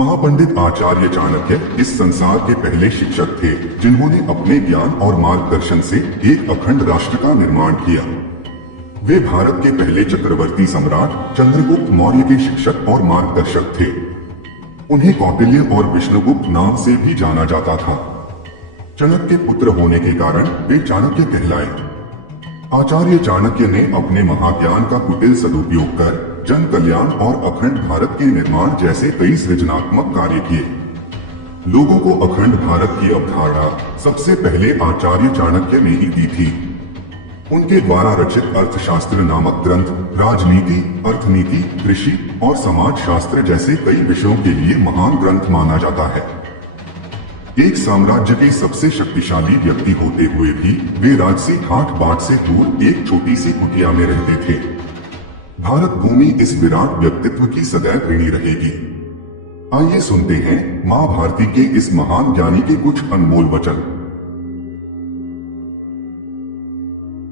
महापंडित आचार्य चाणक्य इस संसार के पहले शिक्षक थे जिन्होंने अपने ज्ञान और मार्गदर्शन से एक अखंड राष्ट्र का निर्माण किया। वे भारत के पहले चक्रवर्ती सम्राट चंद्रगुप्त मौर्य के शिक्षक और मार्गदर्शक थे। उन्हें कौटिल्य और विष्णुगुप्त नाम से भी जाना जाता था। चाणक्य पुत्र होने के कारण वे चाणक्य कहलाए। आचार्य चाणक्य ने अपने महाज्ञान का कुटिल सदुपयोग कर जन कल्याण और अखंड भारत के निर्माण जैसे कई सृजनात्मक कार्य किए। लोगों को अखंड भारत की अवधारणा सबसे पहले आचार्य चाणक्य ने ही दी थी। उनके द्वारा रचित अर्थशास्त्र नामक ग्रंथ राजनीति, अर्थनीति, कृषि और समाज शास्त्र जैसे कई विषयों के लिए महान ग्रंथ माना जाता है। एक साम्राज्य के सबसे शक्तिशाली व्यक्ति होते हुए भी वे राजसी ठाठ बाट से दूर एक छोटी सी कुटिया में रहते थे। भारत भूमि इस विराट व्यक्तित्व की सदैव ऋणी रहेगी। आइए सुनते हैं मां भारती के इस महान ज्ञानी के कुछ अनमोल वचन।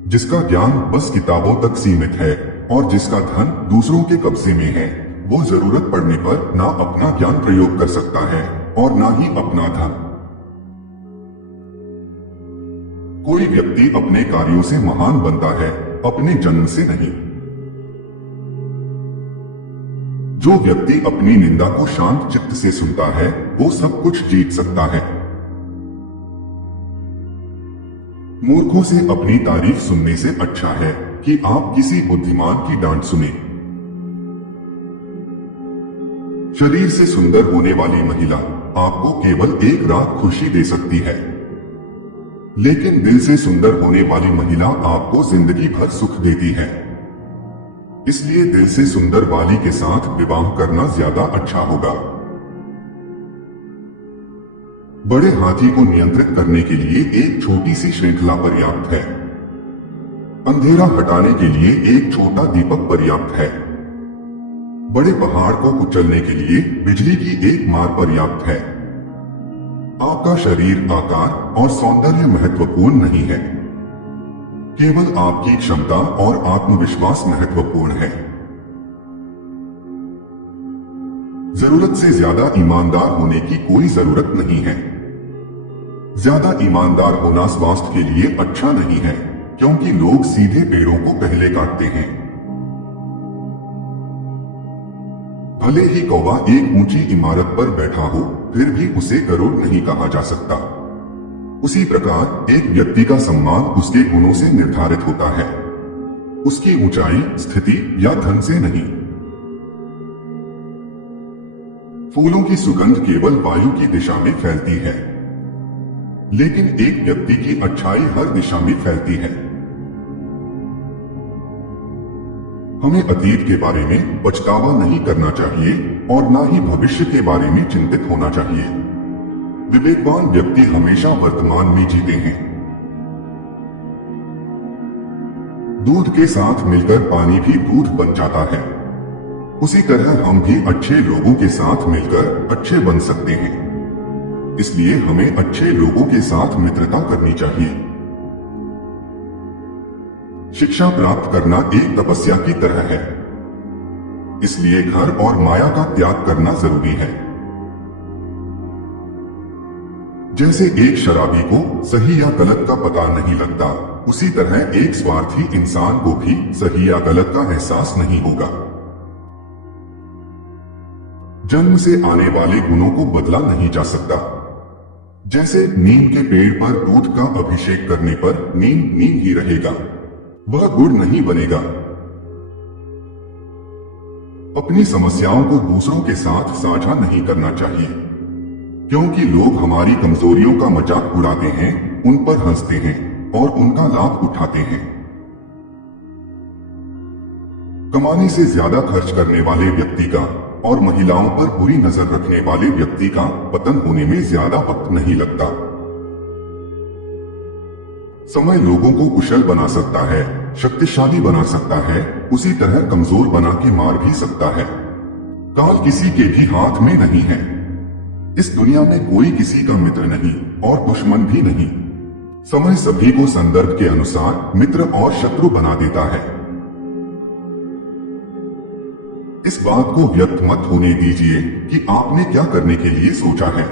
जिसका ज्ञान बस किताबों तक सीमित है और जिसका धन दूसरों के कब्जे में है, वो जरूरत पड़ने पर ना अपना ज्ञान प्रयोग कर सकता है और ना ही अपना धन। कोई व्यक्ति अपने कार्यों से महान बनता है, अपने जन्म से नहीं। जो व्यक्ति अपनी निंदा को शांत चित्त से सुनता है, वो सब कुछ जीत सकता है। मूर्खों से अपनी तारीफ सुनने से अच्छा है कि आप किसी बुद्धिमान की डांट सुने। शरीर से सुंदर होने वाली महिला आपको केवल एक रात खुशी दे सकती है, लेकिन दिल से सुंदर होने वाली महिला आपको जिंदगी भर सुख देती है। इसलिए दिल से सुंदर वाली के साथ विवाह करना ज्यादा अच्छा होगा। बड़े हाथी को नियंत्रित करने के लिए एक छोटी सी श्रृंखला पर्याप्त है। अंधेरा हटाने के लिए एक छोटा दीपक पर्याप्त है। बड़े पहाड़ को कुचलने के लिए बिजली की एक मार पर्याप्त है। आपका शरीर, आकार और सौंदर्य महत्वपूर्ण नहीं है, केवल आपकी क्षमता और आत्मविश्वास महत्वपूर्ण है। जरूरत से ज्यादा ईमानदार होने की कोई जरूरत नहीं है। ज्यादा ईमानदार होना स्वास्थ्य के लिए अच्छा नहीं है, क्योंकि लोग सीधे पेड़ों को पहले काटते हैं। भले ही कौवा एक ऊंची इमारत पर बैठा हो, फिर भी उसे गरुड़ नहीं कहा जा सकता। उसी प्रकार एक व्यक्ति का सम्मान उसके गुणों से निर्धारित होता है, उसकी ऊंचाई, स्थिति या धन से नहीं। फूलों की सुगंध केवल वायु की दिशा में फैलती है, लेकिन एक व्यक्ति की अच्छाई हर दिशा में फैलती है। हमें अतीत के बारे में पछतावा नहीं करना चाहिए और ना ही भविष्य के बारे में चिंतित होना चाहिए। विवेकवान व्यक्ति हमेशा वर्तमान में जीते हैं। दूध के साथ मिलकर पानी भी दूध बन जाता है। उसी तरह हम भी अच्छे लोगों के साथ मिलकर अच्छे बन सकते हैं। इसलिए हमें अच्छे लोगों के साथ मित्रता करनी चाहिए। शिक्षा प्राप्त करना एक तपस्या की तरह है, इसलिए घर और माया का त्याग करना जरूरी है। जैसे एक शराबी को सही या गलत का पता नहीं लगता, उसी तरह एक स्वार्थी इंसान को भी सही या गलत का एहसास नहीं होगा। जन्म से आने वाले गुणों को बदला नहीं जा सकता। जैसे नीम के पेड़ पर दूध का अभिषेक करने पर नीम नीम ही रहेगा, वह गुड़ नहीं बनेगा। अपनी समस्याओं को दूसरों के साथ साझा नहीं करना चाहिए, क्योंकि लोग हमारी कमजोरियों का मजाक उड़ाते हैं, उन पर हंसते हैं और उनका लाभ उठाते हैं। कमाने से ज्यादा खर्च करने वाले व्यक्ति का और महिलाओं पर बुरी नजर रखने वाले व्यक्ति का पतन होने में ज्यादा वक्त नहीं लगता। समय लोगों को कुशल बना सकता है, शक्तिशाली बना सकता है, उसी तरह कमजोर बना के मार भी सकता है। काल किसी के भी हाथ में नहीं है। इस दुनिया में कोई किसी का मित्र नहीं और दुश्मन भी नहीं। समय सभी को संदर्भ के अनुसार मित्र और शत्रु बना देता है। इस बात को व्यक्त मत होने दीजिए कि आपने क्या करने के लिए सोचा है।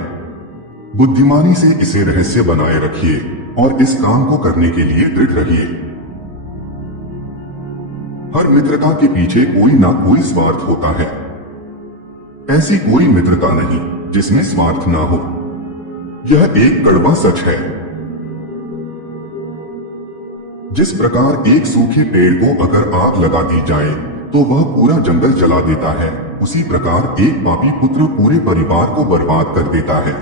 बुद्धिमानी से इसे रहस्य बनाए रखिए और इस काम को करने के लिए दृढ़ रहिए। हर मित्रता के पीछे कोई ना कोई स्वार्थ होता है। ऐसी कोई मित्रता नहीं जिसमें स्वार्थ ना हो। यह एक कड़वा सच है। जिस प्रकार एक सूखे पेड़ को अगर आग लगा दी जाए तो वह पूरा जंगल जला देता है, उसी प्रकार एक पापी पुत्र पूरे परिवार को बर्बाद कर देता है।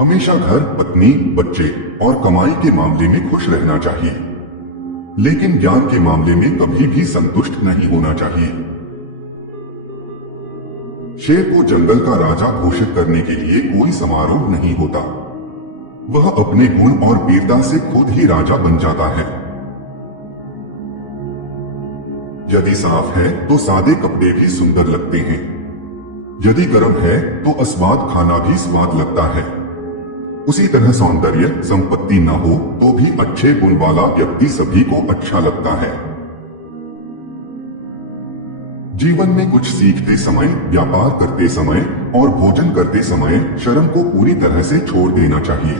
हमेशा घर, पत्नी, बच्चे और कमाई के मामले में खुश रहना चाहिए, लेकिन ज्ञान के मामले में कभी भी संतुष्ट नहीं होना चाहिए। शेर को जंगल का राजा घोषित करने के लिए कोई समारोह नहीं होता। वह अपने गुण और वीरता से खुद ही राजा बन जाता है। यदि साफ है तो सादे कपड़े भी सुंदर लगते हैं। यदि गर्म है तो अस्वाद खाना भी स्वाद लगता है। उसी तरह सौंदर्य संपत्ति न हो तो भी अच्छे गुण वाला व्यक्ति सभी को अच्छा लगता है। जीवन में कुछ सीखते समय, व्यापार करते समय और भोजन करते समय शर्म को पूरी तरह से छोड़ देना चाहिए।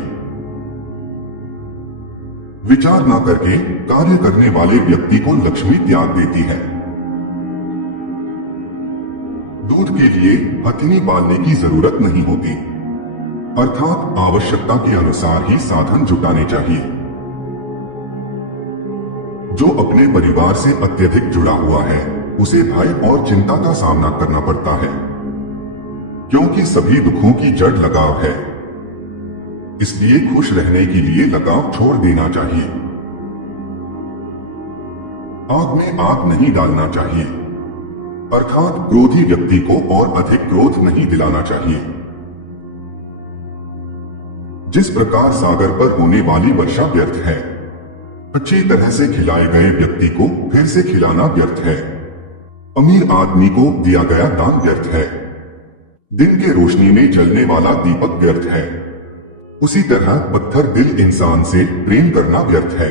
विचार न करके कार्य करने वाले व्यक्ति को लक्ष्मी त्याग देती है। दूध के लिए हथिनी पालने की जरूरत नहीं होती, अर्थात आवश्यकता के अनुसार ही साधन जुटाने चाहिए। जो अपने परिवार से अत्यधिक जुड़ा हुआ है उसे भय और चिंता का सामना करना पड़ता है, क्योंकि सभी दुखों की जड़ लगाव है। इसलिए खुश रहने के लिए लगाव छोड़ देना चाहिए। आग में आग नहीं डालना चाहिए, अर्थात क्रोधी व्यक्ति को और अधिक क्रोध नहीं दिलाना चाहिए। जिस प्रकार सागर पर होने वाली वर्षा व्यर्थ है, अच्छी तरह से खिलाए गए व्यक्ति को फिर से खिलाना व्यर्थ है। अमीर आदमी को दिया गया दान व्यर्थ है। दिन के रोशनी में जलने वाला दीपक व्यर्थ है। उसी तरह पत्थर दिल इंसान से प्रेम करना व्यर्थ है।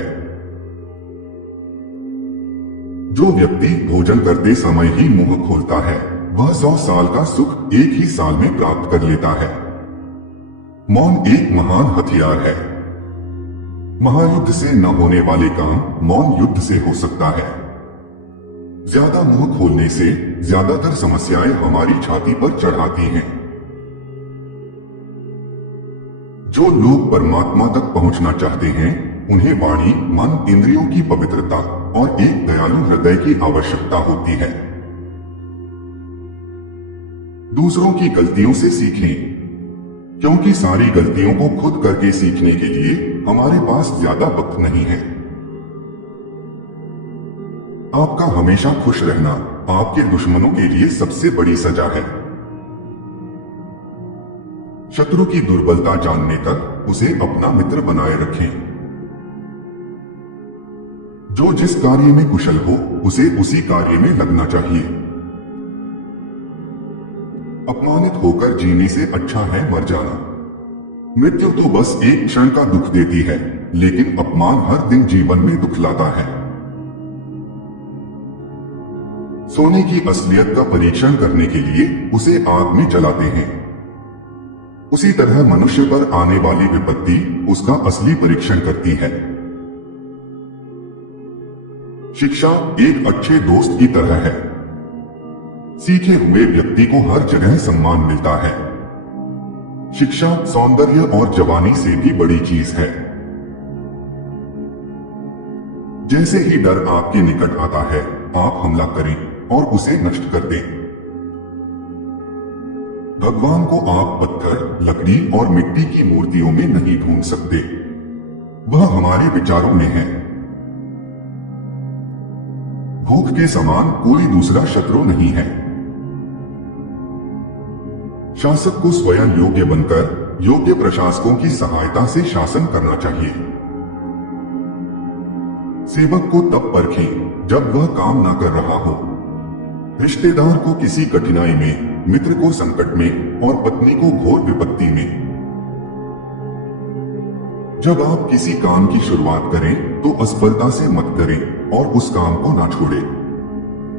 जो व्यक्ति भोजन करते समय ही मुंह खोलता है वह 100 साल का सुख एक ही साल में प्राप्त कर लेता है। मौन एक महान हथियार है। महायुद्ध से न होने वाले काम मौन युद्ध से हो सकता है। ज्यादा मुंह खोलने से ज्यादातर समस्याएं हमारी छाती पर चढ़ाती हैं। जो लोग परमात्मा तक पहुंचना चाहते हैं उन्हें वाणी, मन, इंद्रियों की पवित्रता और एक दयालु हृदय की आवश्यकता होती है। दूसरों की गलतियों से सीखें, क्योंकि सारी गलतियों को खुद करके सीखने के लिए हमारे पास ज्यादा वक्त नहीं है। आपका हमेशा खुश रहना आपके दुश्मनों के लिए सबसे बड़ी सजा है। शत्रु की दुर्बलता जानने तक उसे अपना मित्र बनाए रखें। जो जिस कार्य में कुशल हो उसे उसी कार्य में लगना चाहिए। अपमानित होकर जीने से अच्छा है मर जाना। मृत्यु तो बस एक क्षण का दुख देती है, लेकिन अपमान हर दिन जीवन में दुख लाता है। सोने की असलियत का परीक्षण करने के लिए उसे आग में जलाते हैं। उसी तरह मनुष्य पर आने वाली विपत्ति उसका असली परीक्षण करती है। शिक्षा एक अच्छे दोस्त की तरह है। सीखे हुए व्यक्ति को हर जगह सम्मान मिलता है। शिक्षा सौंदर्य और जवानी से भी बड़ी चीज है। जैसे ही डर आपके निकट आता है आप हमला करें और उसे नष्ट कर दें। भगवान को आप पत्थर, लकड़ी और मिट्टी की मूर्तियों में नहीं ढूंढ सकते, वह हमारे विचारों में है। भूख के समान कोई दूसरा शत्रु नहीं है। शासक को स्वयं योग्य बनकर योग्य प्रशासकों की सहायता से शासन करना चाहिए। सेवक को तब परखें जब वह काम ना कर रहा हो। रिश्तेदार को किसी कठिनाई में, मित्र को संकट में और पत्नी को घोर विपत्ति में। जब आप किसी काम की शुरुआत करें तो असफलता से मत करें और उस काम को ना छोड़ें।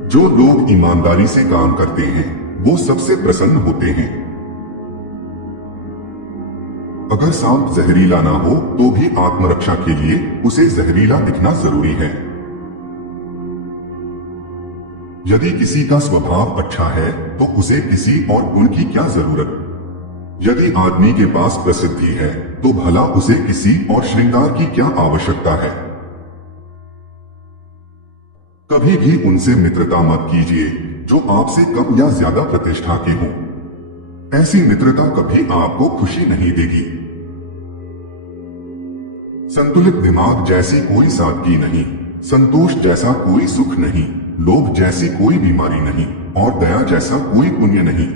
जो लोग ईमानदारी से काम करते हैं वो सबसे प्रसन्न होते हैं। अगर सांप जहरीला ना हो तो भी आत्मरक्षा के लिए उसे जहरीला दिखना जरूरी है। यदि किसी का स्वभाव अच्छा है तो उसे किसी और गुण की क्या जरूरत। यदि आदमी के पास प्रसिद्धि है तो भला उसे किसी और श्रृंगार की क्या आवश्यकता है। कभी भी उनसे मित्रता मत कीजिए जो आपसे कम या ज्यादा प्रतिष्ठा के हों। ऐसी मित्रता कभी आपको खुशी नहीं देगी। संतुलित दिमाग जैसी कोई सादगी नहीं, संतोष जैसा कोई सुख नहीं, लोभ जैसी कोई बीमारी नहीं और दया जैसा कोई पुण्य नहीं।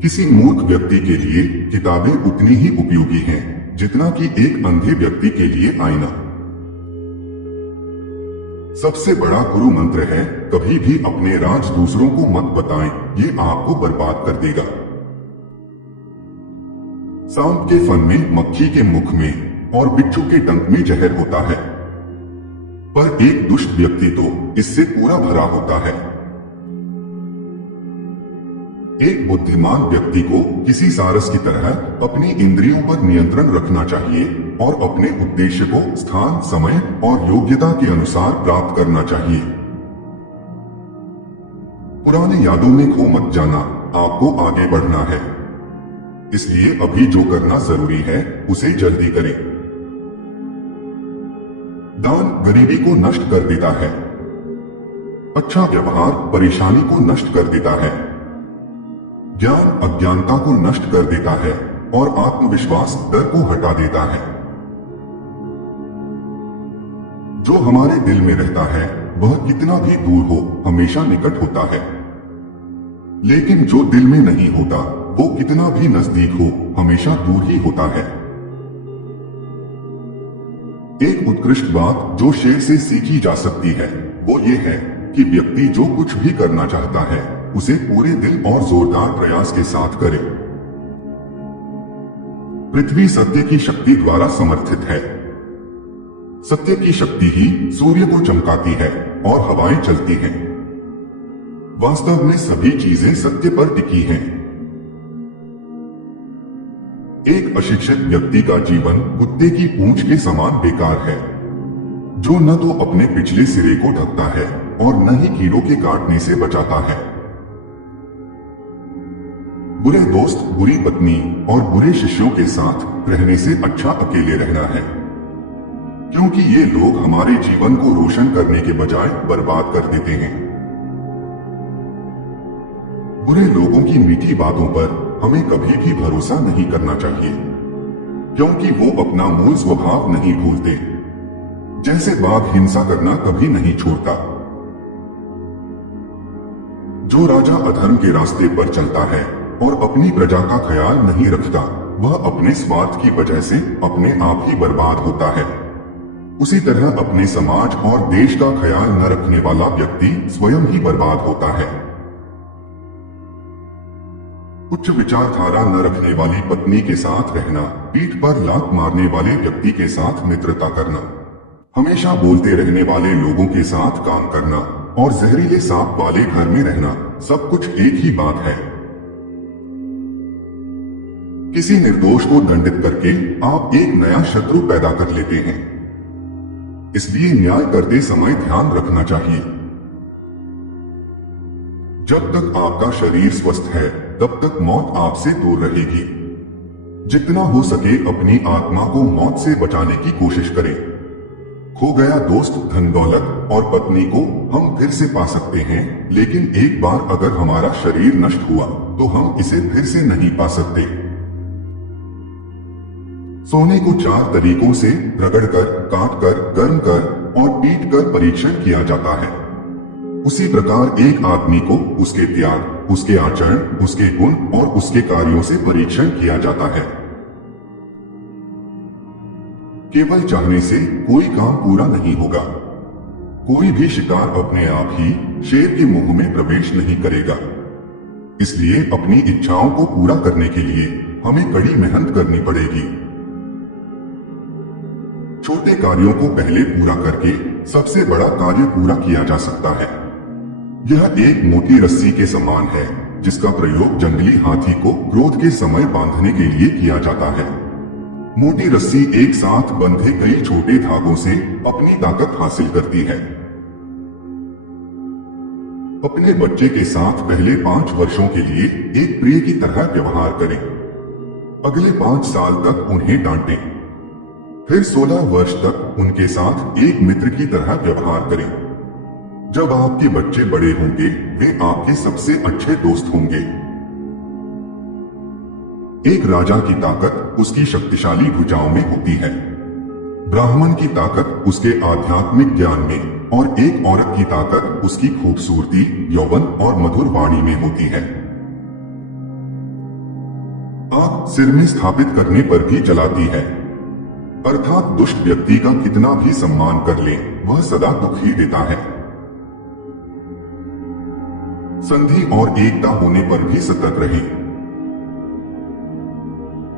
किसी मूर्ख व्यक्ति के लिए किताबें उतनी ही उपयोगी हैं जितना कि एक अंधे व्यक्ति के लिए आईना। सबसे बड़ा गुरु मंत्र है, कभी भी अपने राज दूसरों को मत बताएं, ये आपको बर्बाद कर देगा। सांप के फन में, मक्खी के मुख में और बिच्छू के डंक में जहर होता है, पर एक दुष्ट व्यक्ति तो इससे पूरा भरा होता है। एक बुद्धिमान व्यक्ति को किसी सारस की तरह अपनी इंद्रियों पर नियंत्रण रखना चाहिए और अपने उद्देश्य को स्थान, समय और योग्यता के अनुसार प्राप्त करना चाहिए। पुराने यादों में खो मत जाना, आपको आगे बढ़ना है। इसलिए अभी जो करना जरूरी है उसे जल्दी करें। दान गरीबी को नष्ट कर देता है। अच्छा व्यवहार परेशानी को नष्ट कर देता है। ज्ञान अज्ञानता को नष्ट कर देता है और आत्मविश्वास डर को हटा देता है। जो हमारे दिल में रहता है वह कितना भी दूर हो हमेशा निकट होता है, लेकिन जो दिल में नहीं होता वो कितना भी नजदीक हो हमेशा दूर ही होता है। एक उत्कृष्ट बात जो शेर से सीखी जा सकती है वो ये है कि व्यक्ति जो कुछ भी करना चाहता है उसे पूरे दिल और जोरदार प्रयास के साथ करे। पृथ्वी सत्य की शक्ति द्वारा समर्थित है। सत्य की शक्ति ही सूर्य को चमकाती है और हवाएं चलती हैं। वास्तव में सभी चीजें सत्य पर टिकी हैं। एक अशिक्षित व्यक्ति का जीवन कुत्ते की पूंछ के समान बेकार है, जो न तो अपने पिछले सिरे को ढकता है और न ही कीड़ों के काटने से बचाता है। बुरे दोस्त, बुरी पत्नी और बुरे शिष्यों के साथ रहने से अच्छा अकेले रहना है, क्योंकि ये लोग हमारे जीवन को रोशन करने के बजाय बर्बाद कर देते हैं। बुरे लोगों की मीठी बातों पर हमें कभी भी भरोसा नहीं करना चाहिए, क्योंकि वो अपना मूल स्वभाव नहीं भूलते। जैसे बाघ हिंसा करना कभी नहीं छोड़ता। जो राजा अधर्म के रास्ते पर चलता है और अपनी प्रजा का ख्याल नहीं रखता, वह अपने स्वार्थ की वजह से अपने आप ही बर्बाद होता है। उसी तरह अपने समाज और देश का ख्याल न रखने वाला व्यक्ति स्वयं ही बर्बाद होता है। उच्च विचारधारा न रखने वाली पत्नी के साथ रहना, पीठ पर लात मारने वाले व्यक्ति के साथ मित्रता करना, हमेशा बोलते रहने वाले लोगों के साथ काम करना और जहरीले सांप वाले घर में रहना, सब कुछ एक ही बात है। किसी निर्दोष को दंडित करके आप एक नया शत्रु पैदा कर लेते हैं। इसलिए न्याय करते समय ध्यान रखना चाहिए। जब तक आपका शरीर स्वस्थ है तब तक मौत आपसे दूर रहेगी। जितना हो सके अपनी आत्मा को मौत से बचाने की कोशिश करें। खो गया दोस्त, धन दौलत और पत्नी को हम फिर से पा सकते हैं, लेकिन एक बार अगर हमारा शरीर नष्ट हुआ तो हम इसे फिर से नहीं पा सकते। सोने को 4 तरीकों से रगड़कर, काटकर, गर्म कर और पीट कर परीक्षण किया जाता है। उसी प्रकार एक आदमी को उसके त्याग, उसके आचरण, उसके गुण और उसके कार्यों से परीक्षण किया जाता है। केवल चाहने से कोई काम पूरा नहीं होगा। कोई भी शिकार अपने आप ही शेर के मुंह में प्रवेश नहीं करेगा। इसलिए अपनी इच्छाओं को पूरा करने के लिए हमें कड़ी मेहनत करनी पड़ेगी। छोटे कार्यों को पहले पूरा करके सबसे बड़ा कार्य पूरा किया जा सकता है। यह एक मोटी रस्सी के समान है जिसका प्रयोग जंगली हाथी को क्रोध के समय बांधने के लिए किया जाता है। मोटी रस्सी एक साथ बंधे कई छोटे धागों से अपनी ताकत हासिल करती है। अपने बच्चे के साथ पहले 5 वर्षों के लिए एक प्रिय की तरह व्यवहार करें। अगले 5 साल तक उन्हें डांटें। फिर 16 वर्ष तक उनके साथ एक मित्र की तरह व्यवहार करें। जब आपके बच्चे बड़े होंगे वे आपके सबसे अच्छे दोस्त होंगे। एक राजा की ताकत उसकी शक्तिशाली भुजाओं में होती है। ब्राह्मण की ताकत उसके आध्यात्मिक ज्ञान में और एक औरत की ताकत उसकी खूबसूरती, यौवन और मधुर वाणी में होती है। आग सिर में स्थापित करने पर भी जलाती है, अर्थात दुष्ट व्यक्ति का कितना भी सम्मान कर ले वह सदा दुख ही देता है। संधि और एकता होने पर भी सतर्क रहे।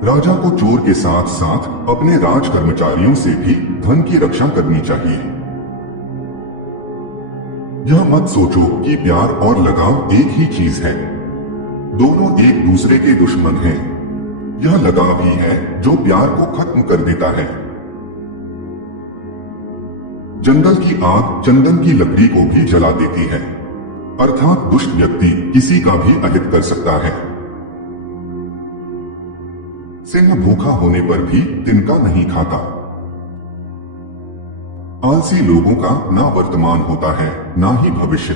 राजा को चोर के साथ साथ अपने राज कर्मचारियों से भी धन की रक्षा करनी चाहिए। यह मत सोचो कि प्यार और लगाव एक ही चीज है। दोनों एक दूसरे के दुश्मन हैं। यह लगाव ही है जो प्यार को खत्म कर देता है। जंगल की आग चंदन की लकड़ी को भी जला देती है, अर्थात दुष्ट व्यक्ति किसी का भी अहित कर सकता है। सिंह भूखा होने पर भी तिनका नहीं खाता। आलसी लोगों का ना वर्तमान होता है ना ही भविष्य।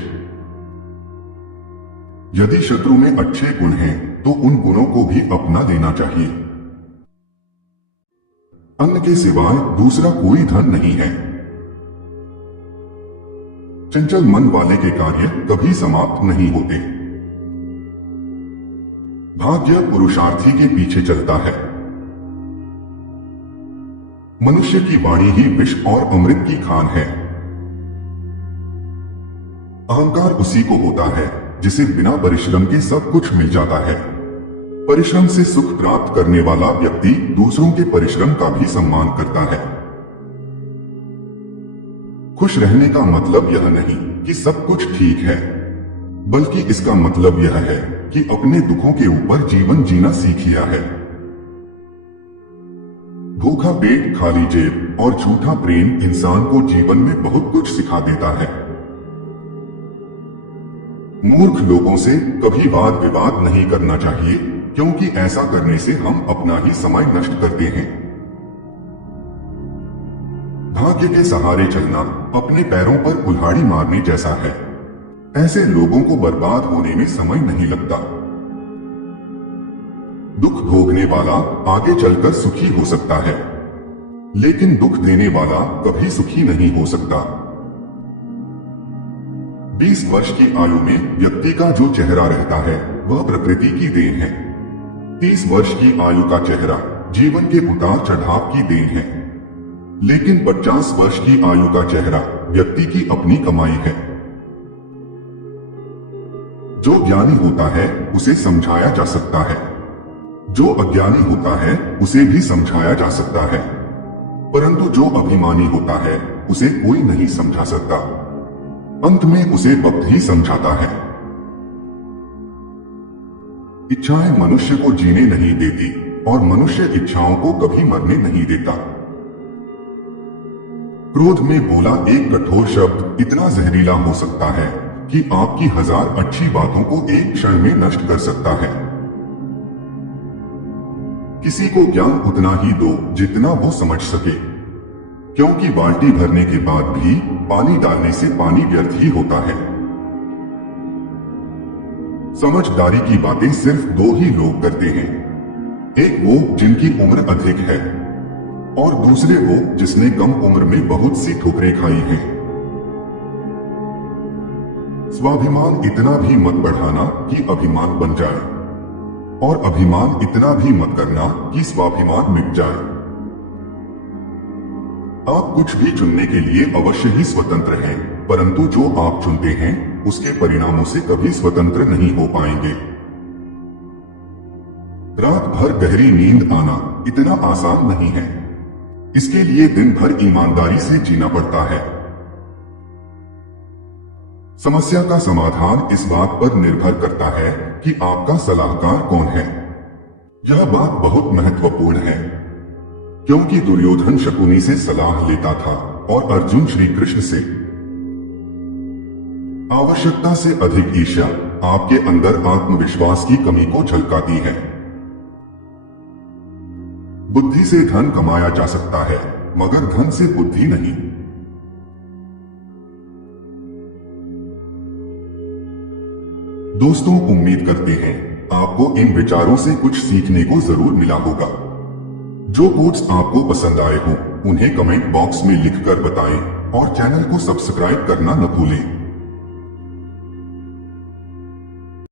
यदि शत्रु में अच्छे गुण हैं तो उन गुणों को भी अपना लेना चाहिए। अन्न के सिवाय दूसरा कोई धन नहीं है। चंचल मन वाले के कार्य कभी समाप्त नहीं होते। भाग्य पुरुषार्थी के पीछे चलता है। मनुष्य की वाणी ही विष और अमृत की खान है। अहंकार उसी को होता है जिसे बिना परिश्रम के सब कुछ मिल जाता है। परिश्रम से सुख प्राप्त करने वाला व्यक्ति दूसरों के परिश्रम का भी सम्मान करता है। खुश रहने का मतलब यह नहीं कि सब कुछ ठीक है, बल्कि इसका मतलब यह है कि अपने दुखों के ऊपर जीवन जीना सीख लिया है। भूखा पेट, खाली जेब और झूठा प्रेम इंसान को जीवन में बहुत कुछ सिखा देता है। मूर्ख लोगों से कभी वाद विवाद नहीं करना चाहिए, क्योंकि ऐसा करने से हम अपना ही समय नष्ट करते हैं। भाग्य के सहारे चलना अपने पैरों पर कुल्हाड़ी मारने जैसा है। ऐसे लोगों को बर्बाद होने में समय नहीं लगता। दुख भोगने वाला आगे चलकर सुखी हो सकता है, लेकिन दुख देने वाला कभी सुखी नहीं हो सकता। 20 वर्ष की आयु में व्यक्ति का जो चेहरा रहता है वह प्रकृति की देन है। 30 वर्ष की आयु का चेहरा जीवन के उतार चढ़ाव की देन है, लेकिन 50 वर्ष की आयु का चेहरा व्यक्ति की अपनी कमाई है। जो ज्ञानी होता है उसे समझाया जा सकता है, जो अज्ञानी होता है उसे भी समझाया जा सकता है, परंतु जो अभिमानी होता है उसे कोई नहीं समझा सकता। अंत में उसे वक्त ही समझाता है। इच्छाएं मनुष्य को जीने नहीं देती और मनुष्य इच्छाओं को कभी मरने नहीं देता। क्रोध में बोला एक कठोर शब्द इतना जहरीला हो सकता है कि आपकी 1000 अच्छी बातों को एक क्षण में नष्ट कर सकता है। किसी को ज्ञान उतना ही दो जितना वो समझ सके, क्योंकि बाल्टी भरने के बाद भी पानी डालने से पानी व्यर्थ ही होता है। समझदारी की बातें सिर्फ 2 ही लोग करते हैं, एक वो जिनकी उम्र अधिक है और दूसरे वो जिसने कम उम्र में बहुत सी ठोकरें खाई हैं। स्वाभिमान इतना भी मत बढ़ाना कि अभिमान बन जाए, और अभिमान इतना भी मत करना कि स्वाभिमान मिट जाए। आप कुछ भी चुनने के लिए अवश्य ही स्वतंत्र हैं, परंतु जो आप चुनते हैं उसके परिणामों से कभी स्वतंत्र नहीं हो पाएंगे। रात भर गहरी नींद आना इतना आसान नहीं है। इसके लिए दिन भर ईमानदारी से जीना पड़ता है। समस्या का समाधान इस बात पर निर्भर करता है कि आपका सलाहकार कौन है। यह बात बहुत महत्वपूर्ण है, क्योंकि दुर्योधन शकुनी से सलाह लेता था और अर्जुन श्री कृष्ण से। आवश्यकता से अधिक ईर्ष्या आपके अंदर आत्मविश्वास की कमी को झलकाती है। बुद्धि से धन कमाया जा सकता है, मगर धन से बुद्धि नहीं। दोस्तों, उम्मीद करते हैं आपको इन विचारों से कुछ सीखने को जरूर मिला होगा। जो कोट्स आपको पसंद आए हों, उन्हें कमेंट बॉक्स में लिखकर बताएं और चैनल को सब्सक्राइब करना न भूलें।